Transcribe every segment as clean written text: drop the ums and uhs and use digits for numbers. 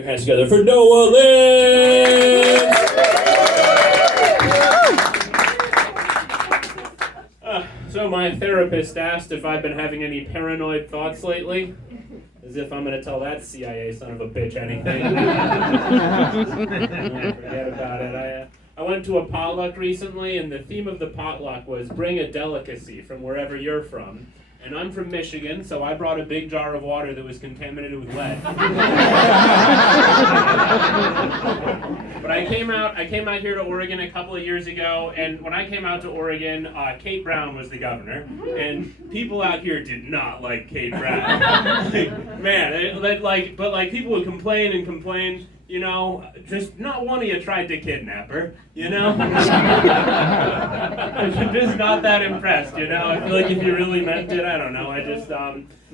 Your hands together for Noah Linsk! So my therapist asked if I've been having any paranoid thoughts lately. As if I'm going to tell that CIA son of a bitch anything. Forget about it. I went to a potluck recently, and the theme of the potluck was bring a delicacy from wherever you're from. And I'm from Michigan, so I brought a big jar of water that was contaminated with lead. But I came out here to Oregon a couple of years ago, and when I came out to Oregon, Kate Brown was the governor, and people out here did not like Kate Brown. But people would complain and complain. You know, just not one of you tried to kidnap her, you know? I'm just not that impressed, you know? I feel like if you really meant it, I don't know,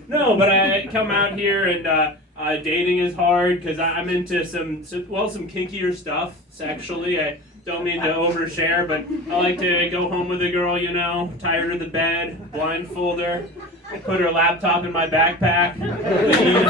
no, but I come out here and dating is hard because I'm into some kinkier stuff sexually. I don't mean to overshare, but I like to go home with a girl, you know, tie her to the bed, blindfold her, put her laptop in my backpack, leave.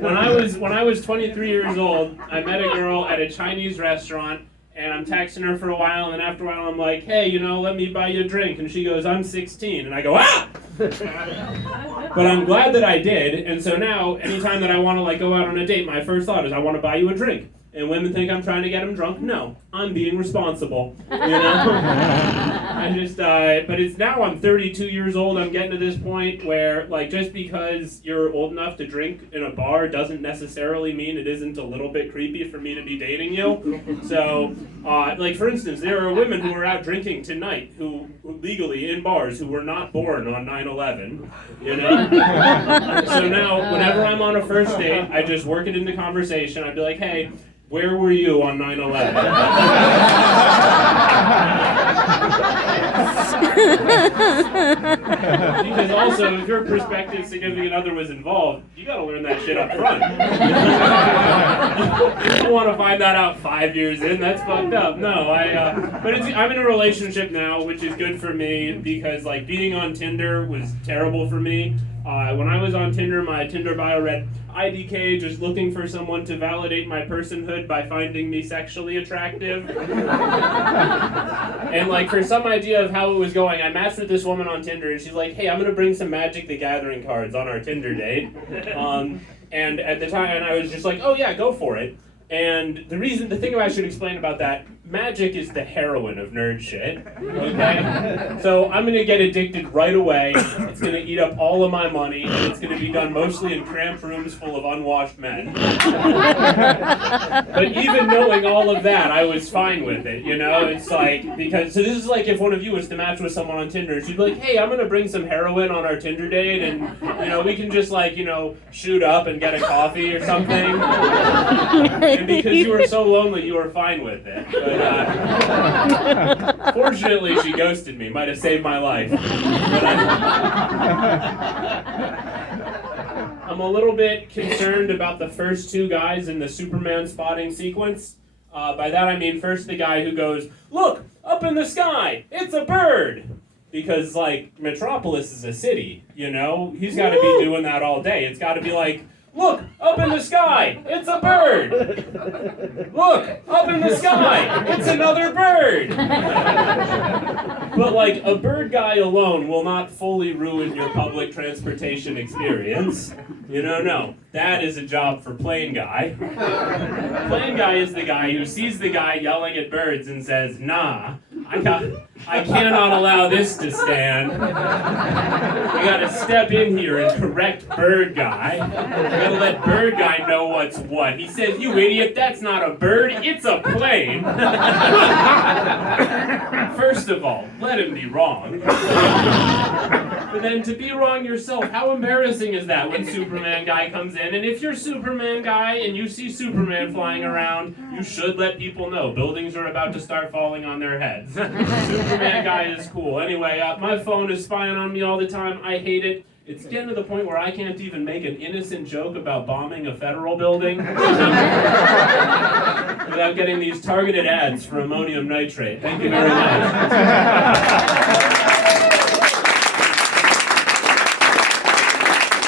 When I was 23 years old, I met a girl at a Chinese restaurant, and I'm texting her for a while, and then after a while I'm like, hey, you know, let me buy you a drink. And she goes, I'm 16. And I go, ah! But I'm glad that I did, and so now, anytime that I want to go out on a date, my first thought is I want to buy you a drink. And women think I'm trying to get them drunk. No, I'm being responsible. You know? But it's now I'm 32 years old. I'm getting to this point where, just because you're old enough to drink in a bar doesn't necessarily mean it isn't a little bit creepy for me to be dating you. So, for instance, there are women who are out drinking tonight who legally in bars who were not born on 9/11. You know? So now, whenever I'm on a first date, I just work it into conversation. I'd be like, hey, where were you on 9/11? Because also, if your prospective significant other was involved, you gotta learn that shit up front. You don't want to find that out 5 years in. That's fucked up. No, I'm in a relationship now, which is good for me because being on Tinder was terrible for me. When I was on Tinder, my Tinder bio read, IDK, just looking for someone to validate my personhood by finding me sexually attractive. And for some idea of how it was going, I matched with this woman on Tinder, and she's like, hey, I'm going to bring some Magic the Gathering cards on our Tinder date. And at the time, I was just like, oh yeah, go for it. And the thing I should explain about that, Magic is the heroin of nerd shit, okay? So I'm gonna get addicted right away, it's gonna eat up all of my money, and it's gonna be done mostly in cramped rooms full of unwashed men. But even knowing all of that, I was fine with it, you know? It's so this is if one of you was to match with someone on Tinder, and she'd be like, hey, I'm gonna bring some heroin on our Tinder date, and, we can just, shoot up and get a coffee or something. And because you were so lonely, you were fine with it. But, fortunately, she ghosted me. Might have saved my life. I'm a little bit concerned about the first two guys in the Superman spotting sequence. By that I mean first the guy who goes, look, up in the sky, it's a bird. Because, Metropolis is a city, you know? He's got to be doing that all day. It's got to be look, up in the sky, it's a bird. Look, up in the sky, it's another bird. But a bird guy alone will not fully ruin your public transportation experience. No, that is a job for plane guy. Plane guy is the guy who sees the guy yelling at birds and says, nah, I cannot allow this to stand. I gotta step in here and correct bird guy. I gotta let bird guy know what's what. He says, you idiot, that's not a bird, it's a plane. First of all, let him be wrong. But then to be wrong yourself, how embarrassing is that when Superman guy comes in? And if you're Superman guy and you see Superman flying around, you should let people know. Buildings are about to start falling on their heads. Superman guy is cool. Anyway, my phone is spying on me all the time. I hate it. It's getting to the point where I can't even make an innocent joke about bombing a federal building without getting these targeted ads for ammonium nitrate. Thank you very much.